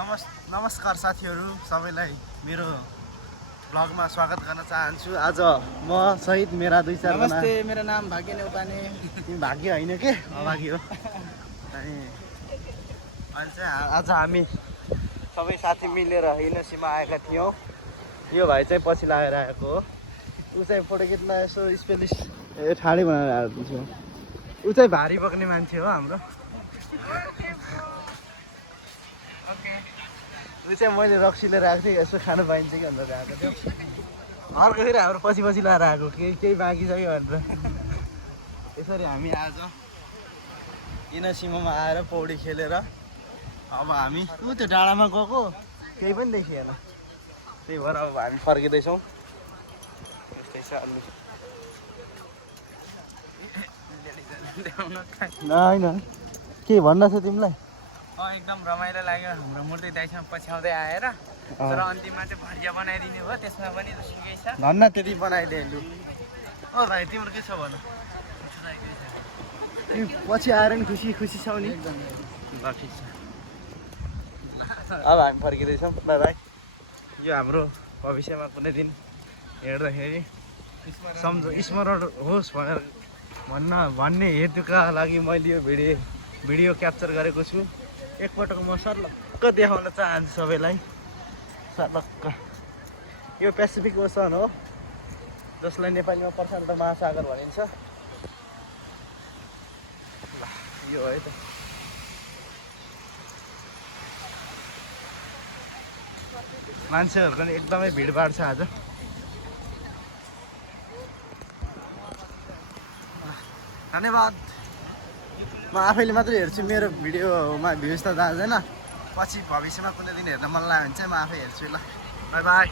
नमस्कार साथीहरू सबैलाई मेरो ब्लगमा स्वागत गर्न चाहन्छु। आज म सहित मेरा दुई चार जना। नमस्ते, मेरो नाम भाग्य नेउपाने। तिमी भाग्य होइन के अभागी हो। अनि अहिले चाहिँ आज हामी सबै साथी मिलेर हिनोसीमा आएका थियौँ। यो भाइ चाहिँ पछि लागेर आएको हो। ऊ चाहिँ फोटो खिच्न यसो स्पेलिस ठाडै बनाएर हालिदिन्छु। ऊ चाहिँ भारी बोक्ने मान्छे हो हाम्रो। ऊ चाहिँ मैले रक्सी लिएर आएको थिएँ, यसो खानु पाइन्छ कि भनेर आएको थियो। अर्को फेरि हाम्रो पछि पछि लाएर आएको केही बाँकी छ कि भनेर। यसरी हामी आज हिनोसीमामा आएर पौडी खेलेर अब हामी ऊ त्यो डाँडामा गएको केही पनि देखिएन। त्यही भएर अब हामी फर्किँदैछौँ। यस्तै छ अलि। होइन के भन्न छ तिमीलाई? एकदम रमाइलो लाग्यो हाम्रो मूर्ति दाइसँग पछ्याउँदै आएर। तर अन्तिममा चाहिँ भरिया बनाइदिनु भयो, त्यसमा पनि सुकै छ। धन्न त्यति बनाइदिए लु। ओ भाइ तिम्रो के छ भन? पछि आएर नि खुसी खुसी छौ नि? ल ठिक छ। अब हामी फर्किँदैछौँ। By by. यो हाम्रो भविष्यमा कुनै दिन हेर्दाखेरि स्मरण होस् भनेर भन्ने हेतुका लागि मैले यो भिडियो क्याप्चर गरेको छु। एकपटक म सर्लक्क देखाउन चाहन्छु सबैलाई। सर्लक्क यो पेसिफिक ओसन हो, जसलाई नेपालीमा प्रशान्त महासागर भनिन्छ। ल यो है त। मान्छेहरूको नि एकदमै भिडभाड छ आज। धन्यवाद। म आफैले मात्रै हेर्छु, मेरो भिडियोमा भ्युज त जाँदैन। पछि भविष्यमा कुनै दिन हेर्न मन लाग्यो भने चाहिँ म आफै हेर्छु ल। By by.